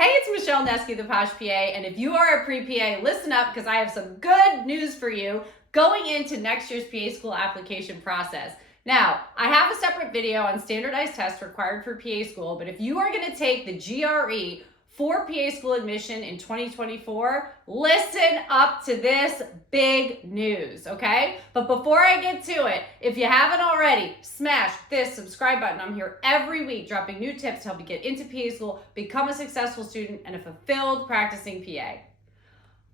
Hey, it's Michelle Nesky, the Posh PA, and if you are a pre-PA, listen up because I have some good news for you going into next year's PA school application process. Now, I have a separate video on standardized tests required for PA school, but if you are going to take the GRE for PA school admission in 2024, listen up to this big news, okay? But before I get to it, if you haven't already, smash this subscribe button. I'm here every week dropping new tips to help you get into PA school, become a successful student, and a fulfilled practicing PA.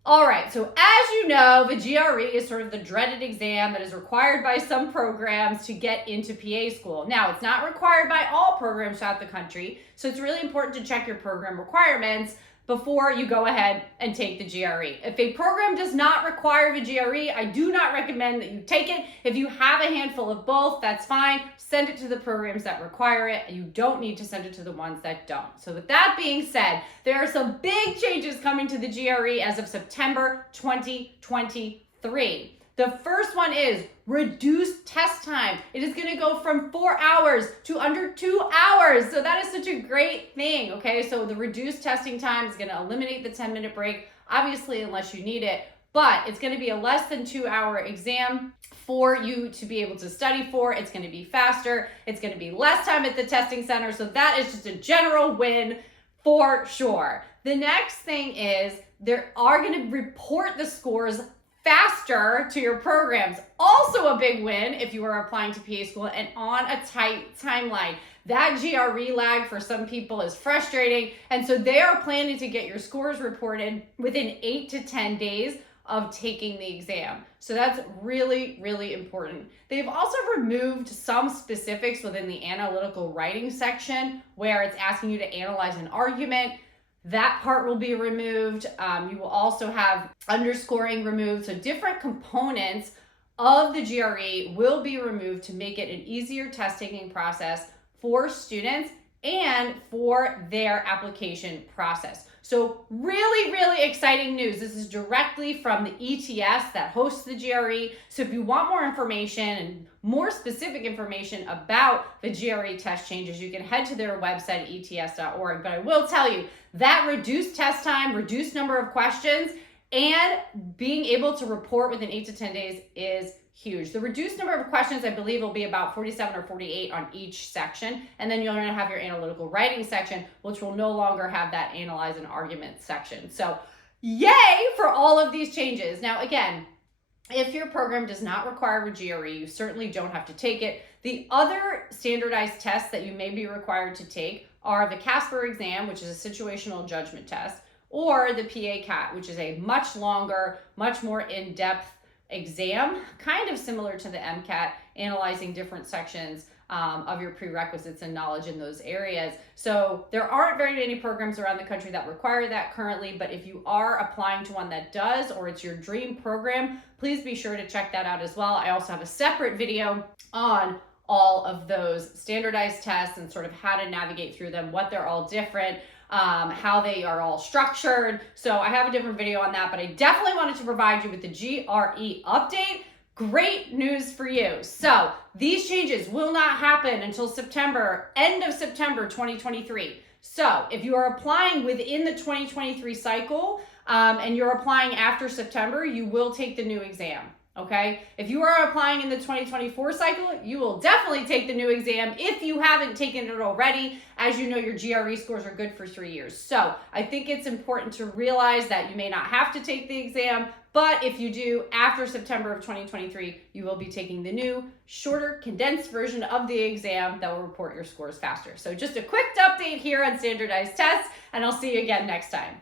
All right, so as you know, the GRE is sort of the dreaded exam that is required by some programs to get into PA school. Now, it's not required by all programs throughout the country, so it's really important to check your program requirements before you go ahead and take the GRE. If a program does not require the GRE, I do not recommend that you take it. If you have a handful of both, that's fine. Send it to the programs that require it, and you don't need to send it to the ones that don't. So with that being said, there are some big changes coming to the GRE as of September 2023. The first one is reduced test time. It is going to go from 4 hours to under 2 hours. So that is such a great thing, okay? So the reduced testing time is going to eliminate the 10-minute break, obviously unless you need it, but it's going to be a less than 2 hour exam for you to be able to study for. It's going to be faster. It's going to be less time at the testing center. So that is just a general win for sure. The next thing is they are going to report the scores faster to your programs. Also a big win if you are applying to PA school and on a tight timeline. That GRE lag for some people is frustrating, and so they are planning to get your scores reported within 8 to 10 days of taking the exam. So that's really, really important. They've also removed some specifics within the analytical writing section where it's asking you to analyze an argument. That part will be removed. You will also have underscoring removed. So different components of the GRE will be removed to make it an easier test taking process for students and for their application process. So really, really exciting news. This is directly from the ETS that hosts the GRE. So if you want more information and more specific information about the GRE test changes, you can head to their website, ets.org. But I will tell you that reduced test time, reduced number of questions, and being able to report within 8 to 10 days is huge. The reduced number of questions, I believe, will be about 47 or 48 on each section. And then you're going to have your analytical writing section, which will no longer have that analyze and argument section. So yay for all of these changes. Now, again, if your program does not require a GRE, you certainly don't have to take it. The other standardized tests that you may be required to take are the CASPER exam, which is a situational judgment test, or the PA CAT, which is a much longer, much more in-depth exam, kind of similar to the MCAT, analyzing different sections of your prerequisites and knowledge in those areas. So there aren't very many programs around the country that require that currently, but if you are applying to one that does, or it's your dream program, please be sure to check that out as well. I also have a separate video on all of those standardized tests and sort of how to navigate through them, what they're all different, how they are all structured. So I have a different video on that, but I definitely wanted to provide you with the GRE update. Great news for you. So these changes will not happen until September, end of September 2023. So if you are applying within the 2023 cycle and you're applying after September, you will take the new exam. Okay, if you are applying in the 2024 cycle, you will definitely take the new exam if you haven't taken it already. As you know, your GRE scores are good for 3 years. So I think it's important to realize that you may not have to take the exam, but if you do after September of 2023, you will be taking the new, shorter, condensed version of the exam that will report your scores faster. So just a quick update here on standardized tests, and I'll see you again next time.